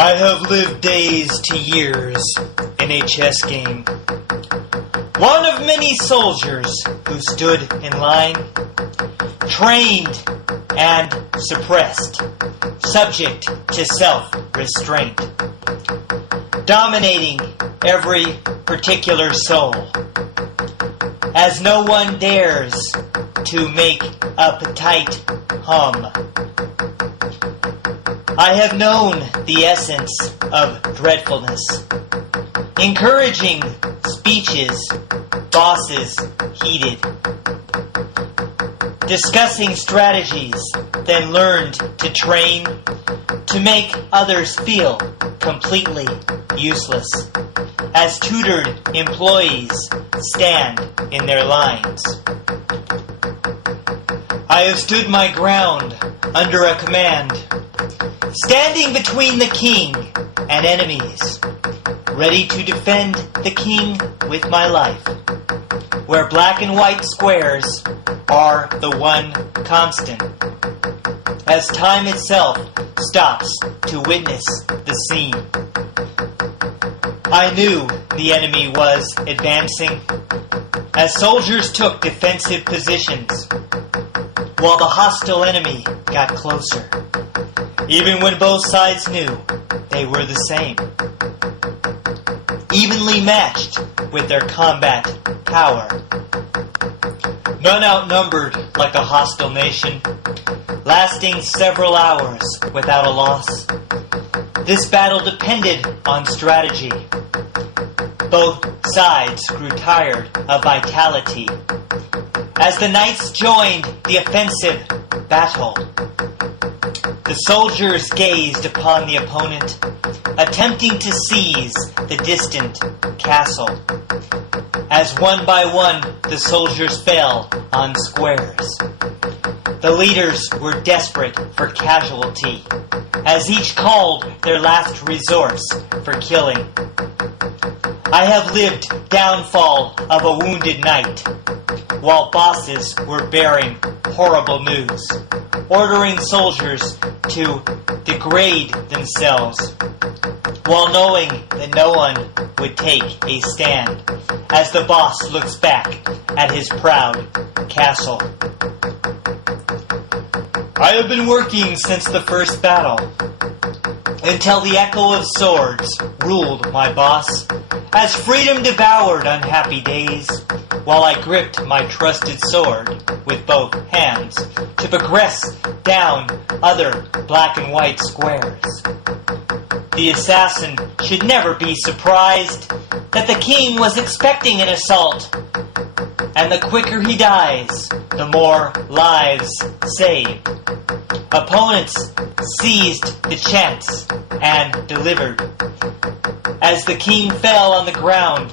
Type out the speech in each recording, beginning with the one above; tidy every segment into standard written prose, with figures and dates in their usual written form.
I have lived days to years in a chess game. One of many soldiers who stood in line, trained and suppressed, subject to self-restraint, dominating every particular soul, as no one dares to make a tight hum. I have known the essence of dreadfulness, encouraging speeches, bosses heated, discussing strategies, then learned to train to make others feel completely useless, as tutored employees stand in their lines. I have stood my ground under a command, standing between the king and enemies, ready to defend the king with my life, where black and white squares are the one constant, as time itself stops to witness the scene. I knew the enemy was advancing, as soldiers took defensive positions, while the hostile enemy got closer, even when both sides knew they were the same, evenly matched with their combat power. None outnumbered like a hostile nation, lasting several hours without a loss. This battle depended on strategy. Both sides grew tired of vitality, as the knights joined the offensive battle. The soldiers gazed upon the opponent, attempting to seize the distant castle, as one by one the soldiers fell on squares. The leaders were desperate for casualty, as each called their last resource for killing. I have lived downfall of a wounded knight, while bosses were bearing horrible news, ordering soldiers to degrade themselves, while knowing that no one would take a stand, as the boss looks back at his proud castle. I have been working since the first battle, until the echo of swords ruled my boss, as freedom devoured unhappy days, while I gripped my trusted sword with both hands to progress down other black and white squares. The assassin should never be surprised that the king was expecting an assault, and the quicker he dies, the more lives saved. Opponents seized the chance and delivered, as the king fell on the ground,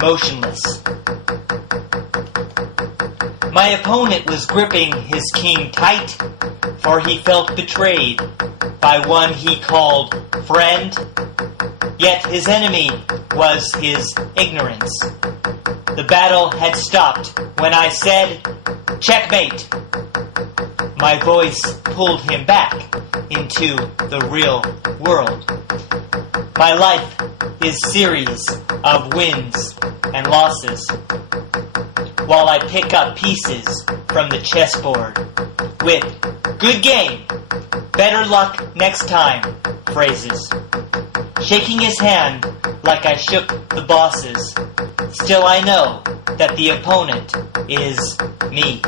motionless. My opponent was gripping his king tight, for he felt betrayed by one he called friend, yet his enemy was his ignorance. The battle had stopped when I said, "Checkmate." My voice pulled him back into the real world. My life is series of wins and losses, while I pick up pieces from the chessboard with "good game, better luck next time" phrases. Shaking his hand like I shook the boss's, still I know that the opponent is me.